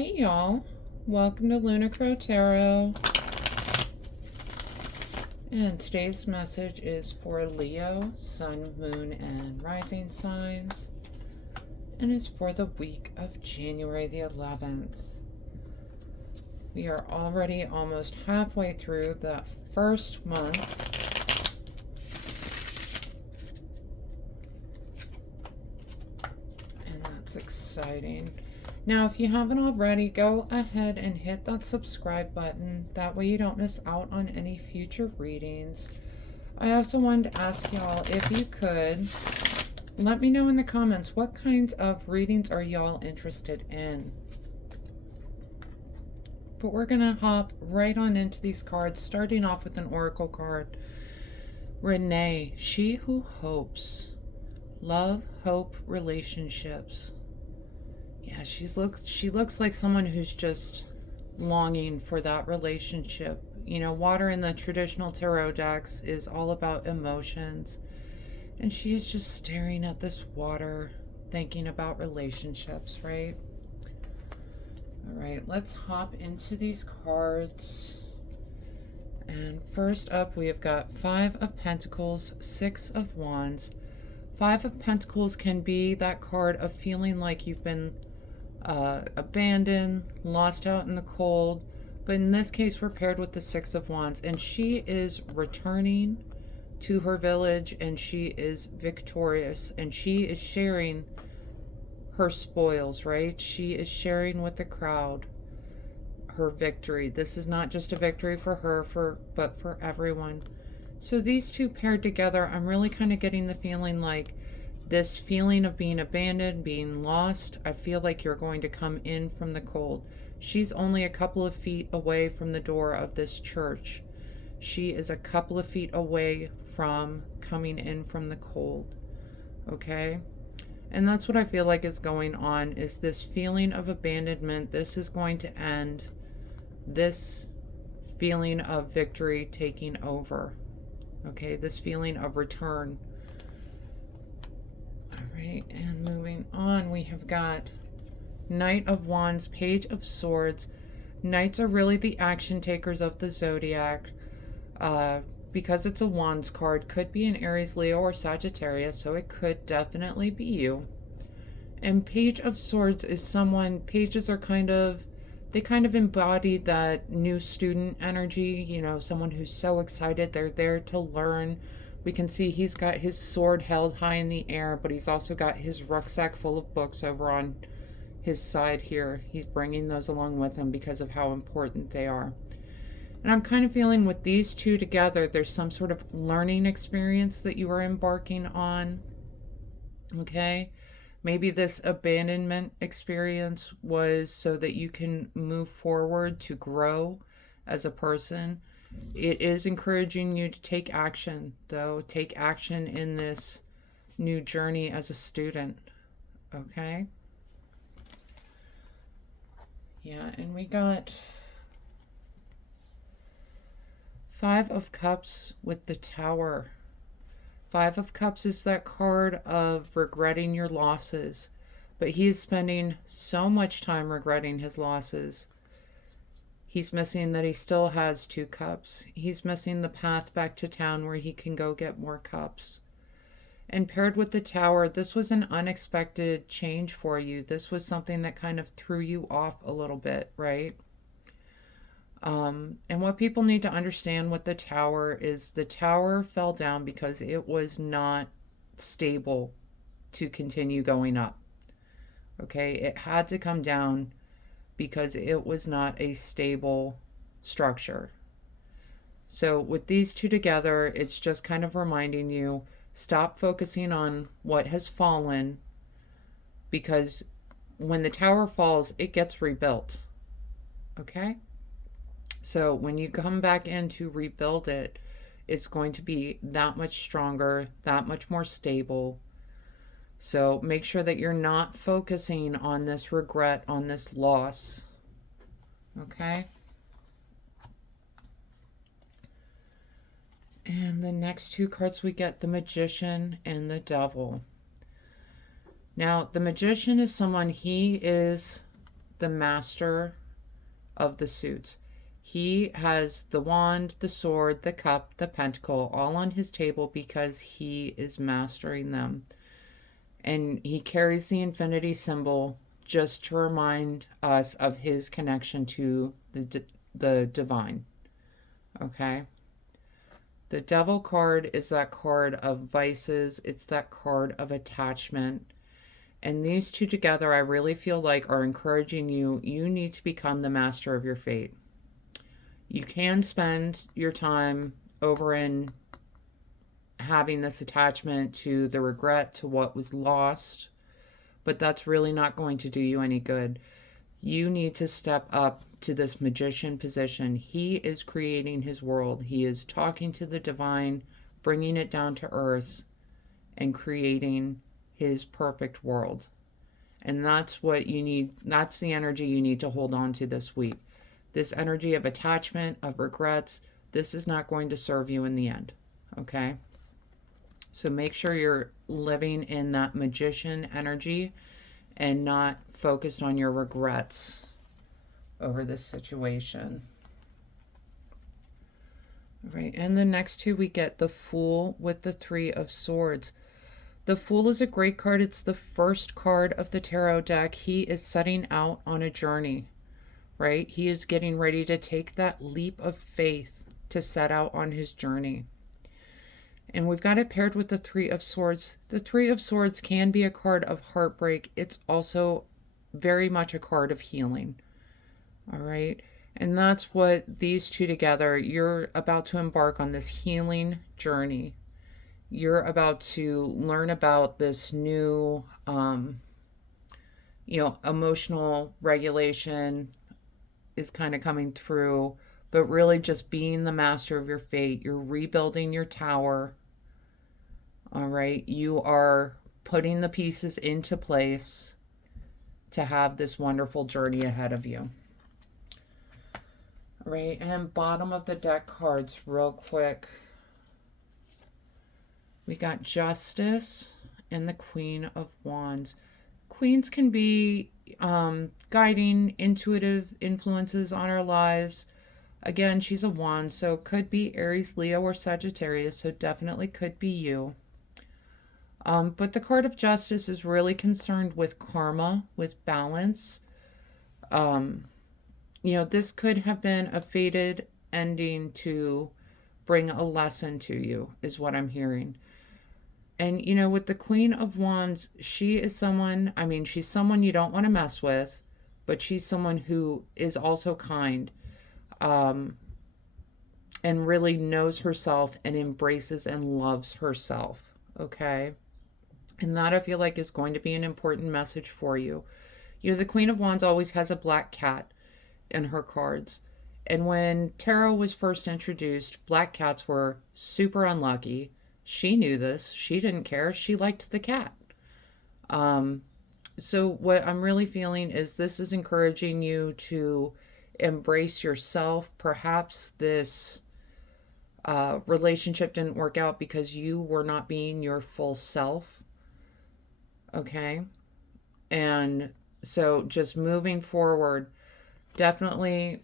Hey y'all, welcome to Lunar Tarot. And today's message is for Leo, Sun, Moon, and Rising signs. And it's for the week of January the 11th. We are already almost halfway through the first month. And that's exciting. Now, if you haven't already, go ahead and hit that subscribe button. That way you don't miss out on any future readings. I also wanted to ask y'all, if you could, let me know in the comments, what kinds of readings are y'all interested in? But we're going to hop right on into these cards, starting off with an oracle card. Renee, she who hopes. Love, hope, relationships. Yeah, she looks like someone who's just longing for that relationship. You know, water in the traditional tarot decks is all about emotions. And she is just staring at this water, thinking about relationships, right? All right, let's hop into these cards. And first up, we have got Five of Pentacles, Six of Wands. Five of Pentacles can be that card of feeling like you've been abandoned, lost out in the cold, but in this case we're paired with the Six of Wands, and she is returning to her village, and she is victorious, and she is sharing her spoils, right? She is sharing with the crowd her victory. This is not just a victory for her, but for everyone. So these two paired together, I'm really kind of getting the feeling like this feeling of being abandoned, being lost. I feel like you're going to come in from the cold. She's only a couple of feet away from the door of this church. She is a couple of feet away from coming in from the cold. Okay? And that's what I feel like is going on, is this feeling of abandonment. This is going to end. This feeling of victory taking over. Okay? This feeling of return. Right, and moving on, we have got Knight of Wands, Page of Swords. Knights are really the action takers of the zodiac. Because it's a Wands card, could be an Aries, Leo, or Sagittarius, so it could definitely be you. And Page of Swords is someone, pages are they kind of embody that new student energy, you know, someone who's so excited, they're there to learn. We can see he's got his sword held high in the air, but he's also got his rucksack full of books over on his side here. He's bringing those along with him because of how important they are. And I'm kind of feeling with these two together, there's some sort of learning experience that you are embarking on. Okay? Maybe this abandonment experience was so that you can move forward to grow as a person. It is encouraging you to take action, though. Take action in this new journey as a student. Okay? Yeah, and we got Five of Cups with the Tower. Five of Cups is that card of regretting your losses, but he is spending so much time regretting his losses. He's missing that he still has two cups. He's missing the path back to town where he can go get more cups. And paired with the Tower, this was an unexpected change for you. This was something that kind of threw you off a little bit, right? And what people need to understand with the Tower is the Tower fell down because it was not stable to continue going up. Okay, it had to come down because it was not a stable structure. So with these two together, it's just kind of reminding you, stop focusing on what has fallen, because when the tower falls, it gets rebuilt. Okay? So when you come back in to rebuild it, it's going to be that much stronger, that much more stable. So make sure that you're not focusing on this regret, on this loss. Okay? And the next two cards we get the Magician and the Devil. Now, the Magician is someone, he is the master of the suits. He has the wand, the sword, the cup, the pentacle all on his table because he is mastering them. And he carries the infinity symbol just to remind us of his connection to the divine. Okay? The devil card is that card of vices, it's that card of attachment. And these two together, I really feel like are encouraging you. You need to become the master of your fate. You can spend your time over in having this attachment to the regret, to what was lost, but that's really not going to do you any good. You need to step up to this magician position. He is creating his world. He is talking to the divine, bringing it down to earth, and creating his perfect world. And that's what you need. That's the energy you need to hold on to this week. This energy of attachment, of regrets, this is not going to serve you in the end. Okay? So make sure you're living in that magician energy and not focused on your regrets over this situation. All right, and the next two we get the Fool with the Three of Swords. The Fool is a great card. It's the first card of the tarot deck. He is setting out on a journey, right? He is getting ready to take that leap of faith to set out on his journey. And we've got it paired with the Three of Swords. The Three of Swords can be a card of heartbreak. It's also very much a card of healing. All right. And that's what these two together, you're about to embark on this healing journey. You're about to learn about this new, emotional regulation is kind of coming through, but really just being the master of your fate. You're rebuilding your tower. All right. You are putting the pieces into place to have this wonderful journey ahead of you. All right. And bottom of the deck cards real quick. We got Justice and the Queen of Wands. Queens can be guiding, intuitive influences on our lives. Again, she's a wand, so could be Aries, Leo, or Sagittarius, so definitely could be you. But the card of Justice is really concerned with karma, with balance. This could have been a fated ending to bring a lesson to you, is what I'm hearing. And, with the Queen of Wands, she is someone, she's someone you don't want to mess with, but she's someone who is also kind, and really knows herself and embraces and loves herself. Okay? And that I feel like is going to be an important message for you. The Queen of Wands always has a black cat in her cards. And when tarot was first introduced, black cats were super unlucky. She knew this. She didn't care. She liked the cat. So what I'm really feeling is this is encouraging you to embrace yourself. Perhaps this relationship didn't work out because you were not being your full self. Okay? And so just moving forward, definitely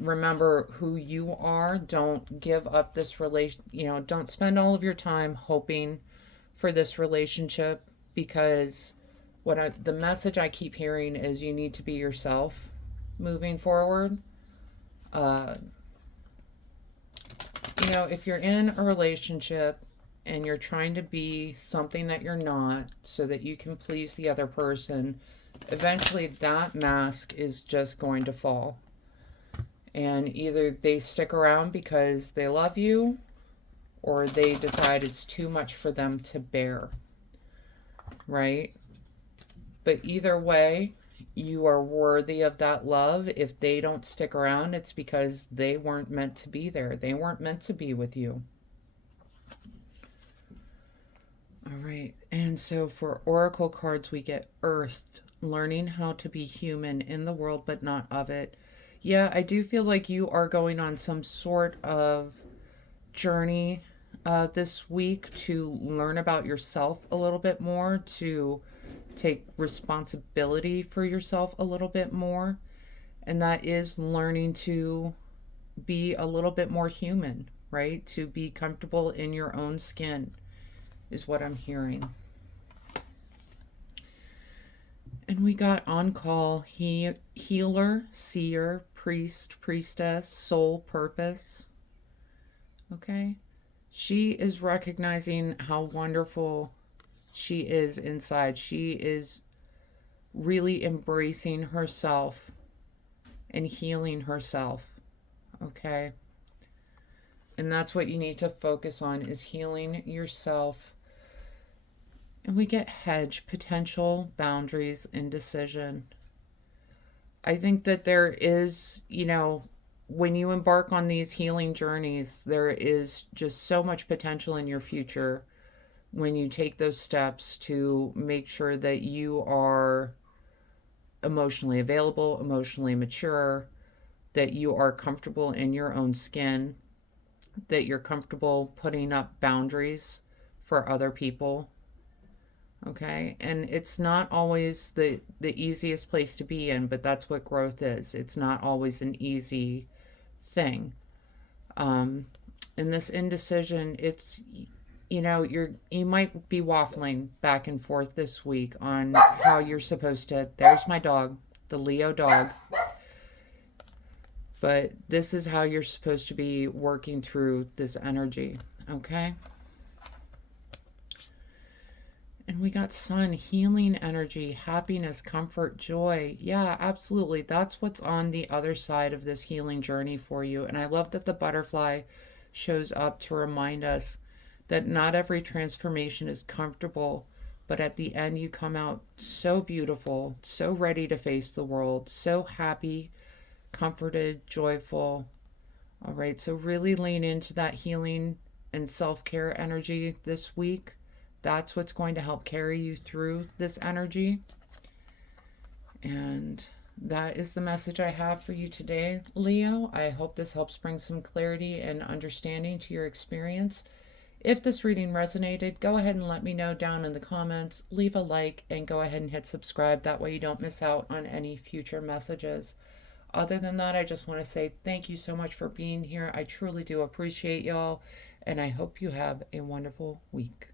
remember who you are. Don't give up this relation, don't spend all of your time hoping for this relationship, because the message I keep hearing is you need to be yourself moving forward. If you're in a relationship and you're trying to be something that you're not so that you can please the other person, eventually that mask is just going to fall. And either they stick around because they love you, or they decide it's too much for them to bear. Right? But either way, you are worthy of that love. If they don't stick around, it's because they weren't meant to be there. They weren't meant to be with you. All right. And so for oracle cards, we get Earthed, learning how to be human in the world, but not of it. Yeah, I do feel like you are going on some sort of journey this week to learn about yourself a little bit more, to take responsibility for yourself a little bit more. And that is learning to be a little bit more human, right? To be comfortable in your own skin is what I'm hearing. And we got on call healer, seer, priest, priestess, soul purpose. Okay? She is recognizing how wonderful she is inside. She is really embracing herself and healing herself. Okay? And that's what you need to focus on, is healing yourself. And we get hedge, potential, boundaries, indecision. I think that there is, when you embark on these healing journeys, there is just so much potential in your future when you take those steps to make sure that you are emotionally available, emotionally mature, that you are comfortable in your own skin, that you're comfortable putting up boundaries for other people. Okay? And it's not always the easiest place to be in, but that's what growth is. It's not always an easy thing. In this indecision, it's, you might be waffling back and forth this week on how you're supposed to. There's my dog, the Leo dog. But this is how you're supposed to be working through this energy. Okay? And we got sun, healing energy, happiness, comfort, joy. Yeah, absolutely. That's what's on the other side of this healing journey for you. And I love that the butterfly shows up to remind us that not every transformation is comfortable, but at the end you come out so beautiful, so ready to face the world, so happy, comforted, joyful. All right, so really lean into that healing and self-care energy this week. That's what's going to help carry you through this energy. And that is the message I have for you today, Leo. I hope this helps bring some clarity and understanding to your experience. If this reading resonated, go ahead and let me know down in the comments. Leave a like and go ahead and hit subscribe. That way you don't miss out on any future messages. Other than that, I just want to say thank you so much for being here. I truly do appreciate y'all, and I hope you have a wonderful week.